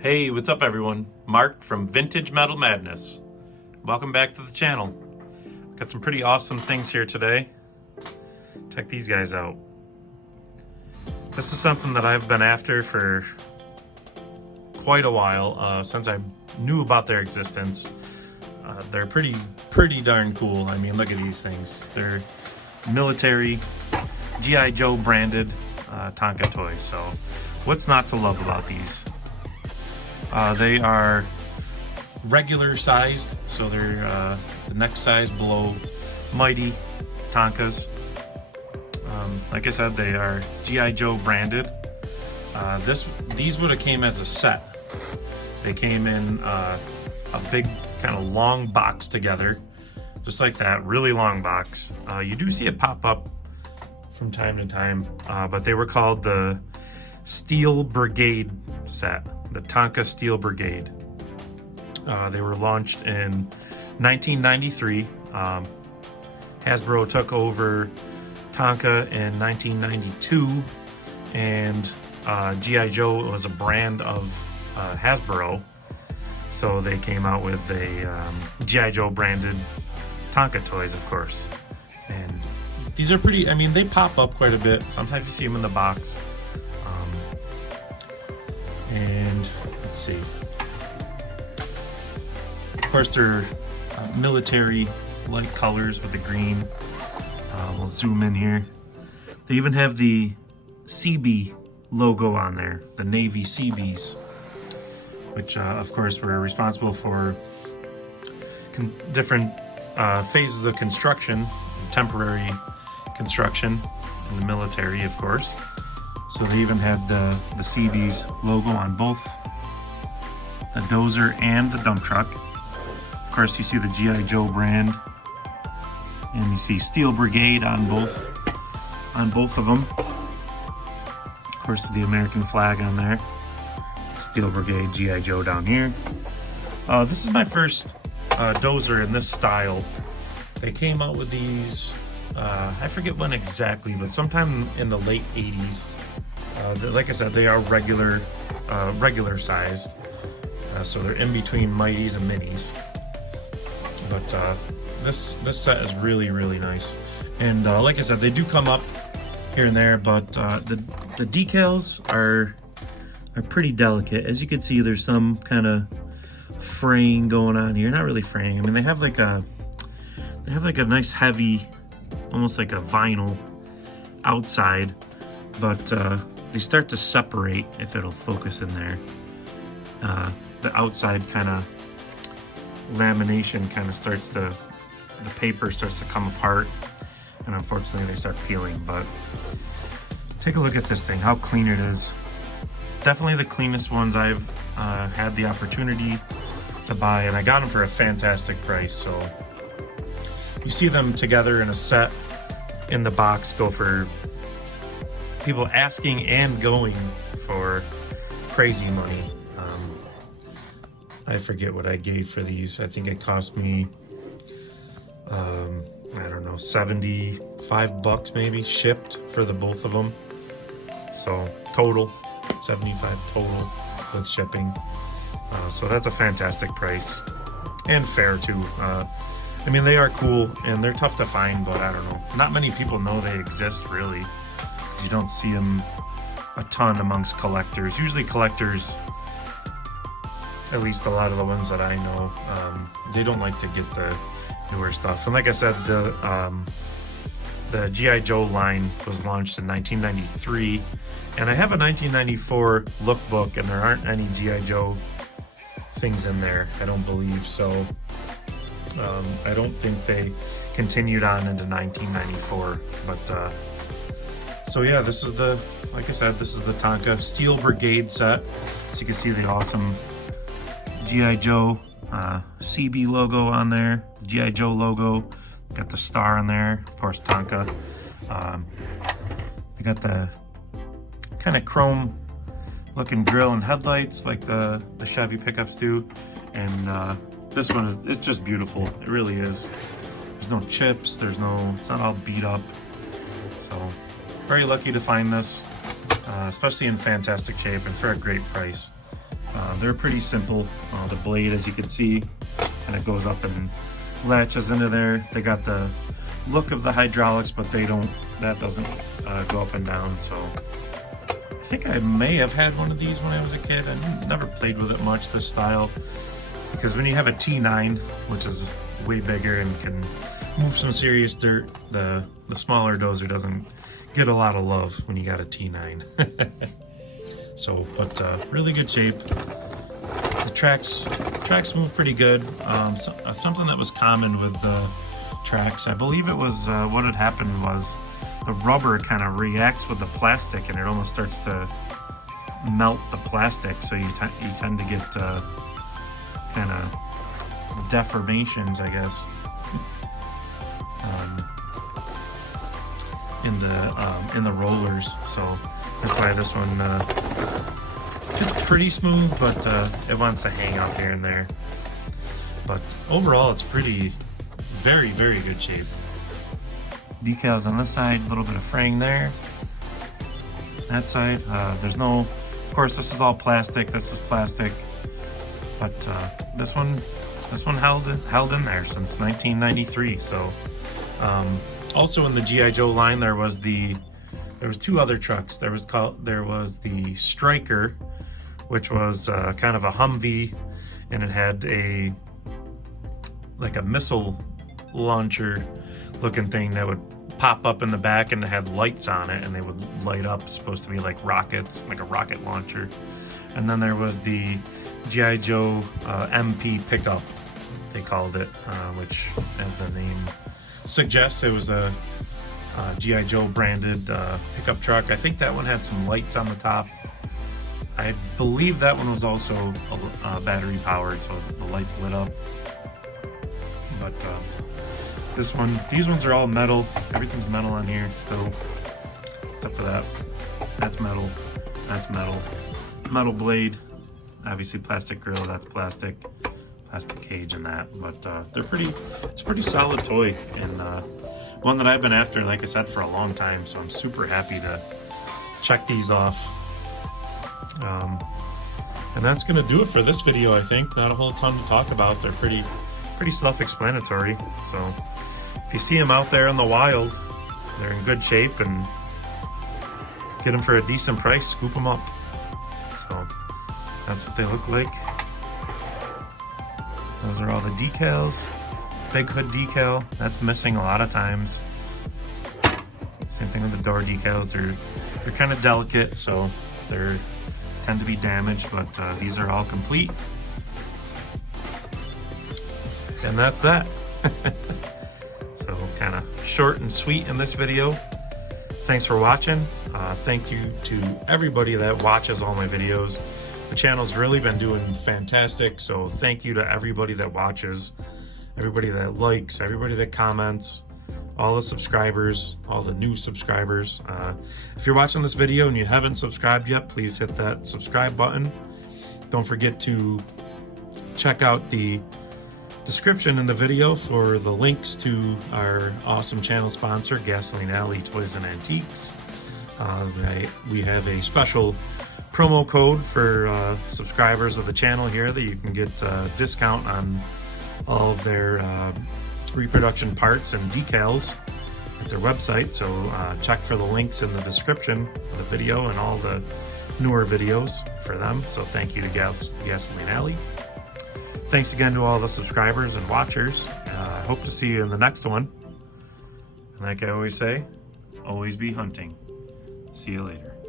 Hey, what's up everyone? Mark from Vintage Metal Madness. Welcome back to the channel. Got some pretty awesome things here today. Check these guys out. This is something that I've been after for quite a while, since I knew about their existence. They're pretty darn cool. I mean, look at these things. They're military, G.I. Joe branded Tonka toys. So what's not to love about these? They are regular sized, so they're the next size below Mighty Tonkas. Like I said, they are G.I. Joe branded. These would have came as a set. They came in a big kind of long box together, just like that, really long box. You do see it pop up from time to time, but they were called the Steel Brigade set, the Tonka Steel Brigade. They were launched in 1993. Hasbro took over Tonka in 1992, and G.I. Joe was a brand of Hasbro, so they came out with a G.I. Joe branded Tonka toys, of course. And these are pretty, I mean, they pop up quite a bit. Sometimes you see them in the box. And let's see. Of course, they're military light colors with the green. We'll zoom in here. They even have the CB logo on there, the Navy Seabees, which of course were responsible for different phases of construction, temporary construction in the military, of course. So they even had the Seabees logo on both the dozer and the dump truck. Of course, you see the G.I. Joe brand, and you see Steel Brigade on both of them. Of course, the American flag on there. Steel Brigade, G.I. Joe down here. This is my first dozer in this style. They came out with these, I forget when exactly, but sometime in the late 80s. Like I said, they are regular sized, so they're in between Mighties and Minis. But this set is really nice, and like I said, they do come up here and there, but the decals are pretty delicate. As you can see, there's some kind of fraying going on here. Not really fraying. I mean, they have like a nice heavy, almost like a vinyl outside, but they start to separate, if it'll focus in there. The outside kind of lamination kind of starts to, the paper starts to come apart, and unfortunately they start peeling. But take a look at this thing, how clean it is. Definitely the cleanest ones I've had the opportunity to buy, and I got them for a fantastic price. So you see them together in a set in the box go for, people asking and going for crazy money. I forget what I gave for these. I think it cost me, I don't know, 75 bucks maybe, shipped for the both of them. So total, 75 total with shipping. So that's a fantastic price, and fair too. I mean, they are cool and they're tough to find, but I don't know. Not many people know they exist, really. You don't see them a ton amongst collectors. Usually collectors, at least a lot of the ones that I know, they don't like to get the newer stuff. And like I said, the G.I. Joe line was launched in 1993, and I have a 1994 lookbook, and there aren't any G.I. Joe things in there, I don't believe. So I don't think they continued on into 1994, but so yeah, this is the, like I said, this is the Tonka Steel Brigade set. So you can see the awesome G.I. Joe CB logo on there, G.I. Joe logo, got the star on there, of course Tonka. They got the kind of chrome looking grille and headlights like the Chevy pickups do, and this one is, it's just beautiful. It really is. There's no chips, it's not all beat up. So very lucky to find this, especially in fantastic shape and for a great price. They're pretty simple. The blade, as you can see, kind of goes up and latches into there. They got the look of the hydraulics, but that doesn't go up and down. So I think I may have had one of these when I was a kid. I never played with it much, this style, because when you have a T9, which is way bigger and can move some serious dirt, the smaller dozer doesn't get a lot of love when you got a T9. So, but really good shape. The tracks move pretty good. Something that was common with the tracks, I believe it was what had happened was the rubber kind of reacts with the plastic and it almost starts to melt the plastic, so you tend to get kind of deformations, I guess, in the rollers. So that's why this one it's pretty smooth, but it wants to hang out here and there. But overall, it's very, very good shape. Decals on this side, a little bit of fraying there. That side, there's no, of course, this is all plastic. This is plastic, but this one held in there since 1993. So, also in the G.I. Joe line, there was two other trucks. There was the Striker, which was kind of a Humvee, and it had like a missile launcher looking thing that would pop up in the back, and it had lights on it and they would light up, supposed to be like rockets, like a rocket launcher. And then there was the G.I. Joe MP pickup, they called it, which, as the name suggests, it was a G.I. Joe branded pickup truck. I think that one had some lights on the top. I believe that one was also battery powered, so the lights lit up. But these ones are all metal. Everything's metal on here still, except for that. That's metal. That's metal. Metal blade. Obviously plastic grill. That's plastic. Plastic cage and that. But it's a pretty solid toy, and one that I've been after, like I said, for a long time. So I'm super happy to check these off. And that's gonna do it for this video, I think. Not a whole ton to talk about. They're pretty self-explanatory. So if you see them out there in the wild, they're in good shape, and get them for a decent price, scoop them up. So that's what they look like. Those are all the decals. Big hood decal, that's missing a lot of times. Same thing with the door decals. They're kind of delicate, so they tend to be damaged, but these are all complete. And that's that. So kind of short and sweet in this video. Thanks for watching. Thank you to everybody that watches all my videos. The channel's really been doing fantastic, so thank you to everybody that watches, everybody that likes, everybody that comments, all the subscribers, all the new subscribers. If you're watching this video and you haven't subscribed yet, please hit that subscribe button. Don't forget to check out the description in the video for the links to our awesome channel sponsor, Gasoline Alley Toys and Antiques. We have a special promo code for subscribers of the channel here that you can get a discount on all of their reproduction parts and decals at their website. So check for the links in the description of the video and all the newer videos for them. So thank you to Gasoline Alley. Thanks again to all the subscribers and watchers. I hope to see you in the next one. And like I always say, always be hunting. See you later.